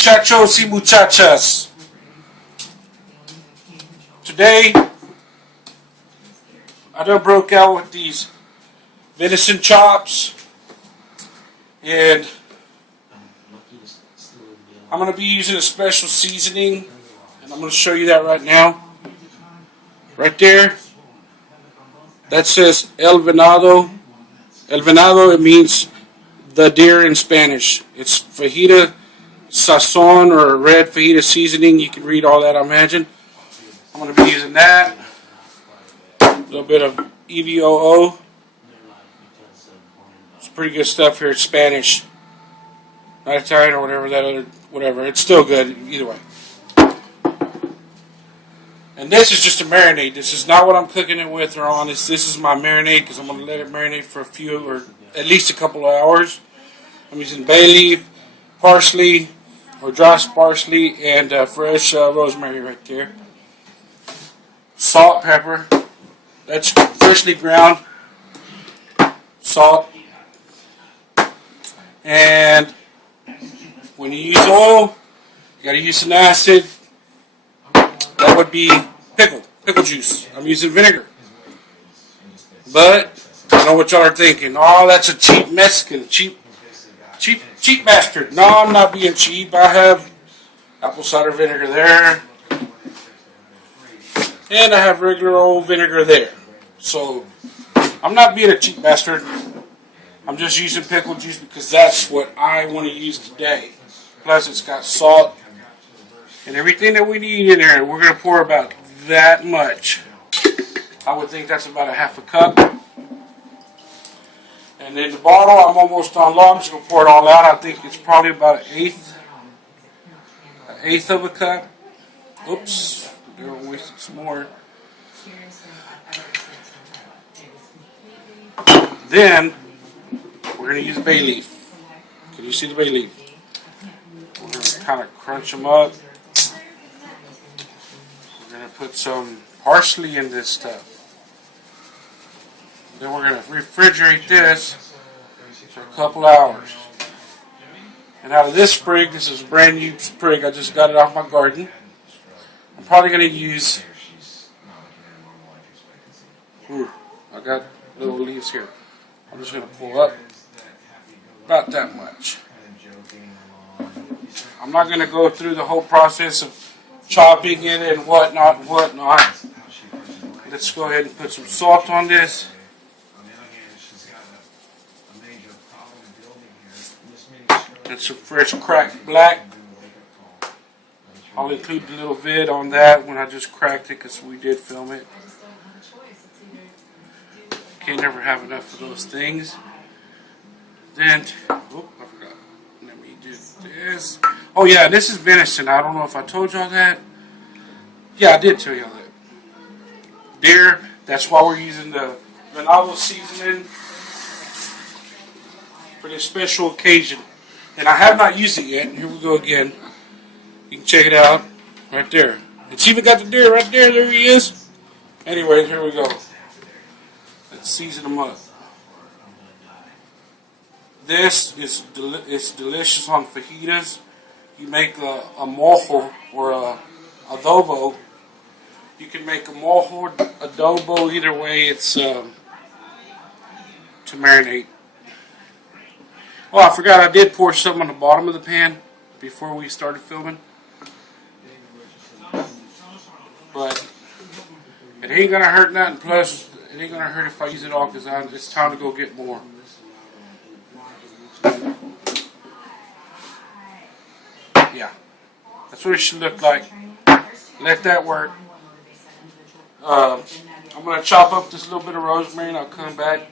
Muchachos y muchachas, today I done broke out with these venison chops, and I'm going to be using a special seasoning, and I'm going to show you that right now. Right there, that says El Venado. El Venado, it means the deer in Spanish. It's fajita sazon or red fajita seasoning. You can read all that, I imagine. I'm going to be using that. A little bit of EVOO. It's pretty good stuff here. It's Spanish. Not Italian or whatever. It's still good either way. And this is just a marinade. This is not what I'm cooking it with or on. This is my marinade because I'm going to let it marinate for a few or at least a couple of hours. I'm using bay leaf, parsley, or dry parsley, and fresh rosemary right there. Salt, pepper. That's freshly ground salt. And when you use oil, you got to use some acid. That would be pickle juice. I'm using vinegar. But I know what y'all are thinking. Oh, that's a cheap Mexican, cheap bastard. No, I'm not being cheap. I have apple cider vinegar there, and I have regular old vinegar there. So I'm not being a cheap bastard. I'm just using pickle juice because that's what I want to use today. Plus, it's got salt and everything that we need in there. We're going to pour about that much. I would think that's about a half a cup. And then the bottle, I'm almost on low. I'm just going to pour it all out. I think it's probably about an eighth of a cup. Oops, they're wasting some more. Then we're going to use bay leaf. Can you see the bay leaf? We're going to kind of crunch them up. We're going to put some parsley in this stuff. Then we're going to refrigerate this for a couple hours. And out of this sprig, this is a brand new sprig. I just got it off my garden. I'm probably going to use... I got little leaves here. I'm just going to pull up about that much. I'm not going to go through the whole process of chopping it and whatnot. Let's go ahead and put some salt on this. And some fresh cracked black. I'll include the little vid on that when I just cracked it because we did film it. Can't never have enough of those things. Then, I forgot. Let me do this. Oh yeah, this is venison. I don't know if I told y'all that. Yeah, I did tell y'all that. Deer, that's why we're using the Venado seasoning for this special occasion. And I have not used it yet. Here we go again. You can check it out right there. It's even got the deer right there. There he is. Anyways, here we go. Let's season them up. This is delicious on fajitas. You make a mojo or a adobo. You can make a mojo or adobo. Either way, it's to marinate. Oh, I forgot I did pour some on the bottom of the pan before we started filming. But it ain't going to hurt nothing. Plus, it ain't going to hurt if I use it all because it's time to go get more. Yeah. That's what it should look like. Let that work. I'm going to chop up this little bit of rosemary and I'll come back.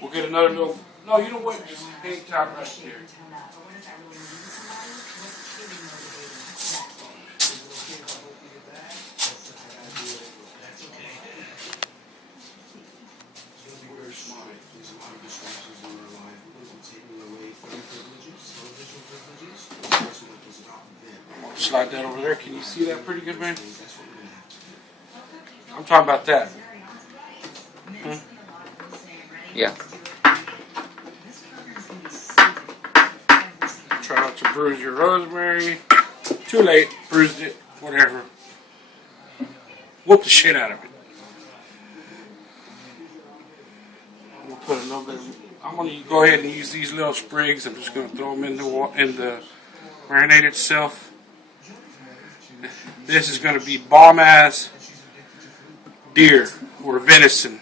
We'll get another little... No, you know what? Just hang tight right here. Slide that over there. Can you see that pretty good, man? I'm talking about that. Yeah. Try not to bruise your rosemary. Too late. Bruised it. Whatever. Whoop the shit out of it. I'm gonna put a little bit. I'm gonna go ahead and use these little sprigs. I'm just gonna throw them in the marinade itself. This is gonna be bomb ass deer or venison,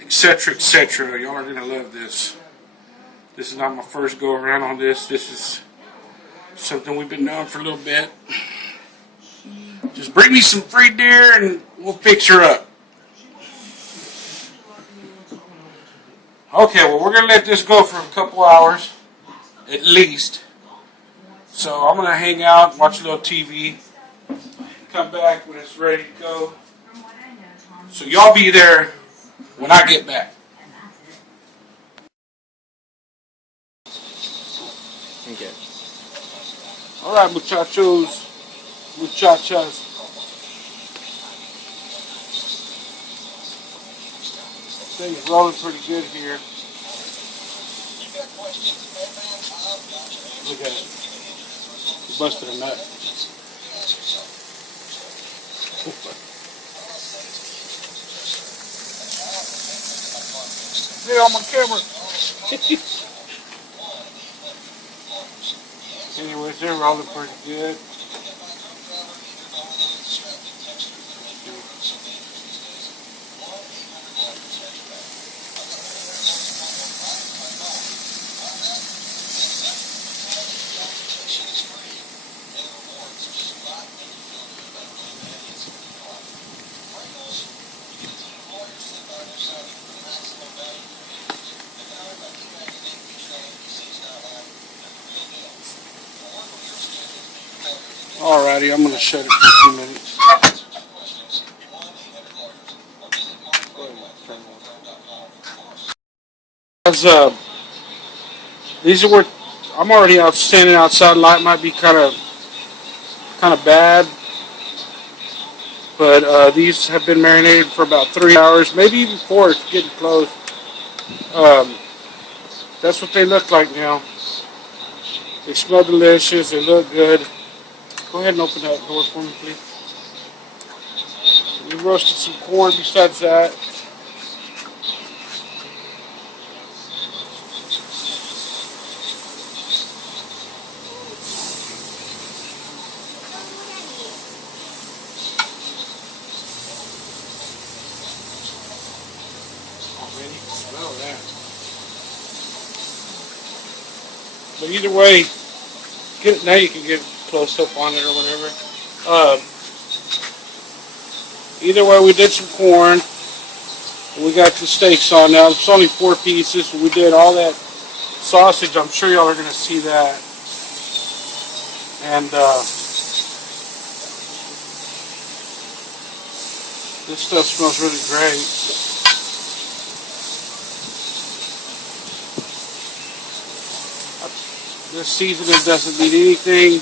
etc., etc. Y'all are gonna love this. This is not my first go around on this. This is something we've been doing for a little bit. Just bring me some free deer and we'll fix her up. Okay, well, we're going to let this go for a couple hours, at least. So I'm going to hang out, watch a little TV, come back when it's ready to go. So y'all be there when I get back. Okay. All right, muchachos, muchachas. Things rolling pretty good here. Look at it. He busted a nut. Get on my camera. Anyways, they're rolling pretty good. Alrighty, I'm going to shut it for a few minutes. These are where I'm already out standing outside. Light might be kind of bad, but these have been marinated for about 3 hours, maybe even 4. It's getting close. That's what they look like now. They smell delicious. They look good. Go ahead and open that door for me, please. We roasted some corn besides that. Oh man, you can smell that. But either way, now you can get close up on it or whatever. Either way, we did some corn. And we got the steaks on now. It's only 4 pieces. We did all that sausage. I'm sure y'all are going to see that. And this stuff smells really great. This seasoning doesn't need anything.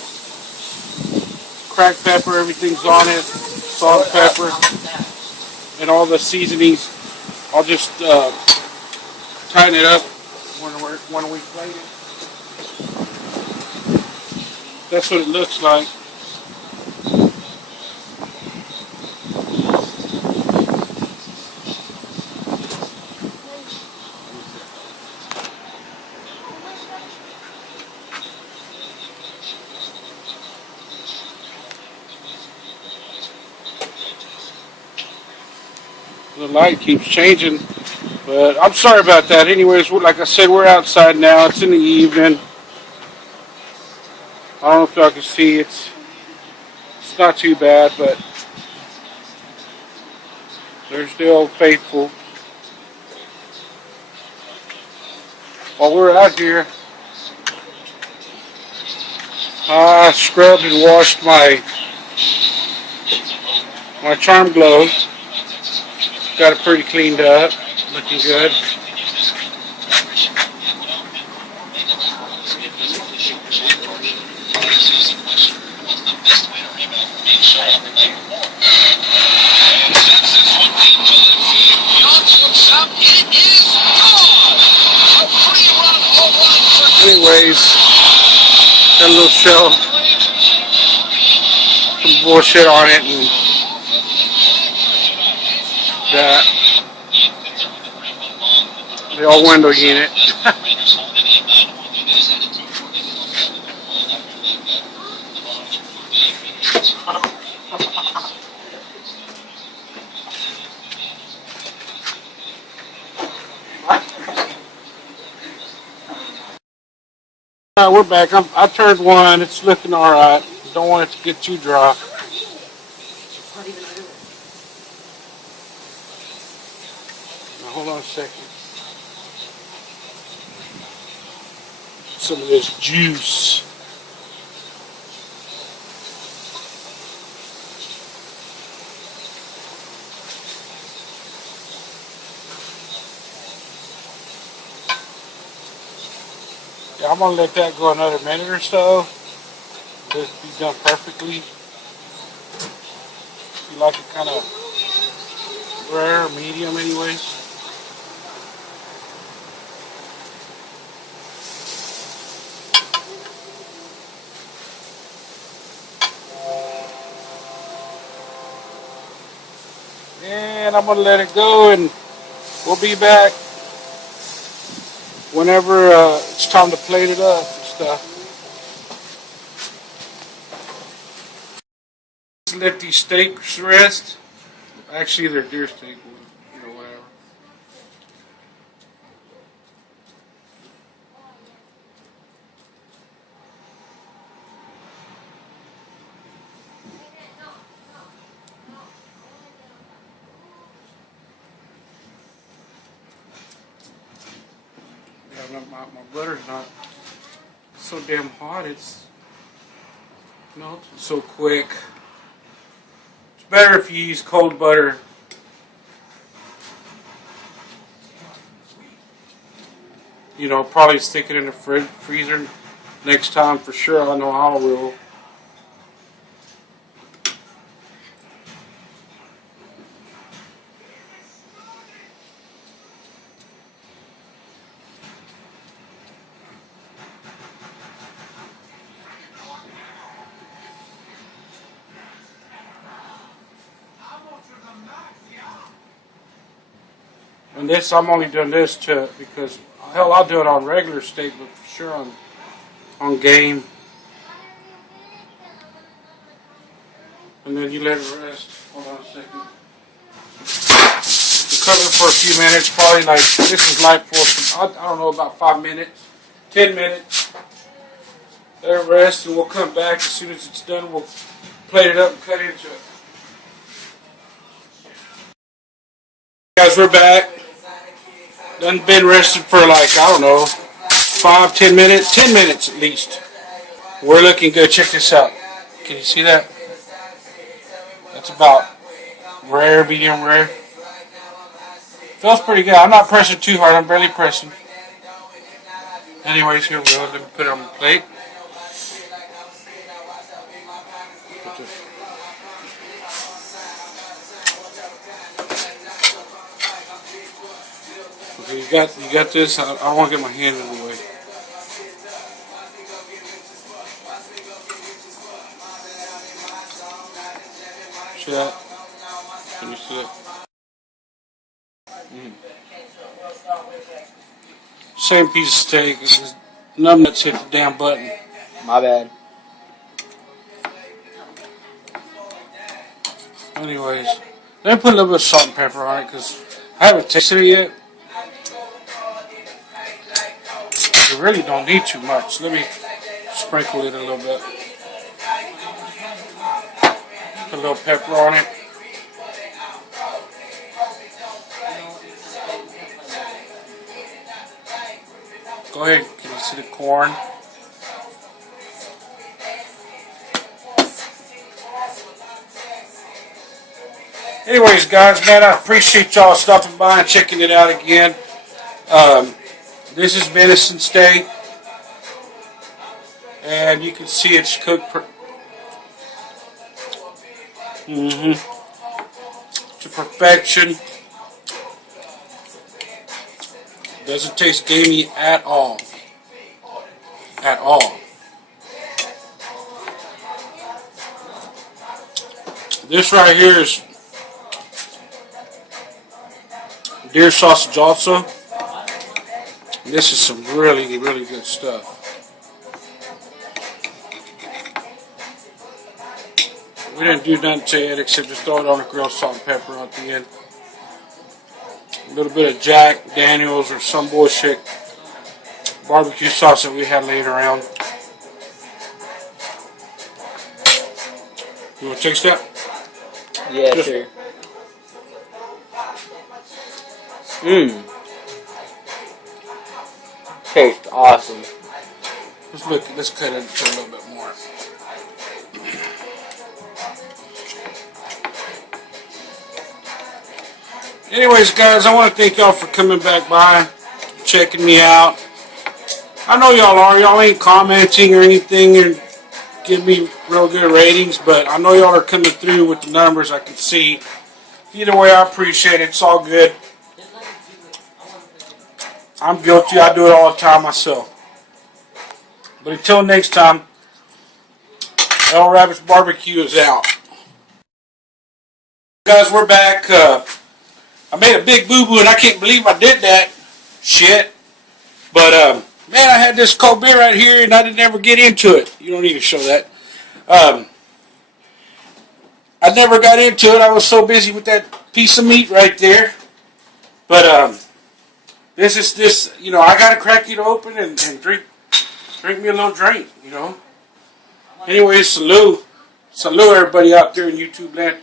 Cracked pepper, everything's on it. Salt, pepper, and all the seasonings. I'll just tighten it up when we plate it. That's what it looks like. The light keeps changing, but I'm sorry about that. Anyways, like I said, we're outside now. It's in the evening. I don't know if y'all can see. It's not too bad, but they're still faithful. While we're out here, I scrubbed and washed my Charm Glow. Got it pretty cleaned up, looking good. Anyways, little shelf, some bullshit on it, and that the old window unit. Alright, we're back. I turned one. It's looking alright. Don't want it to get too dry. Now, hold on a second. Some of this juice. Yeah, I'm gonna let that go another minute or so. This be done perfectly. You like it kind of rare, medium, anyways. And I'm gonna let it go, and we'll be back whenever it's time to plate it up and stuff. Let these steaks rest. Actually, they're deer steak, whatever. Yeah, my butter's not so damn hot. It's melted so quick. It's better if you use cold butter. Probably stick it in the freezer next time for sure. I know I will. And this, I'm only doing this because, hell, I'll do it on regular steak, but for sure on game. And then you let it rest. Hold on a second. You cover it for a few minutes, probably like, this is light for, I don't know, about 5 minutes, 10 minutes. Let it rest, and we'll come back as soon as it's done. We'll plate it up and cut into it. Guys, we're back. Done been rested for like, I don't know, 5, 10 minutes, 10 minutes at least. We're looking good. Check this out. Can you see that? That's about rare, medium rare. Feels pretty good. I'm not pressing too hard. I'm barely pressing. Anyways, here we go. Let me put it on the plate. Okay, you got this. I want to get my hand in the way. See that? Can you see it? Same piece of steak. It's numbnuts hit the damn button. My bad. Anyways, let me put a little bit of salt and pepper on it because I haven't tasted it yet. You really don't need too much. Let me sprinkle it a little bit. Put a little pepper on it. Go ahead. Can you see the corn? Anyways, guys, man, I appreciate y'all stopping by and checking it out again. This is venison steak, and you can see it's cooked to perfection. Doesn't taste gamey at all. At all. This right here is deer sausage also. This is some really, really good stuff. We didn't do nothing to it except just throw it on the grill, salt and pepper at the end. A little bit of Jack Daniels or some bullshit barbecue sauce that we had laying around. You want to taste that? Yeah, sure. Mmm. Tastes awesome. Let's cut it into a little bit more. Anyways, guys, I want to thank y'all for coming back by, checking me out. I know y'all are. Y'all ain't commenting or anything and giving me real good ratings, but I know y'all are coming through with the numbers. I can see. Either way, I appreciate it. It's all good. I'm guilty. I do it all the time myself. But until next time, El Rabbit's Barbecue is out. Guys, we're back. I made a big boo-boo and I can't believe I did that. Shit. But, man, I had this cold beer right here and I didn't ever get into it. You don't need to show that. I never got into it. I was so busy with that piece of meat right there. But, this, you know, I gotta crack it open and drink me a little drink, you know. Anyways, salute everybody out there in YouTube land.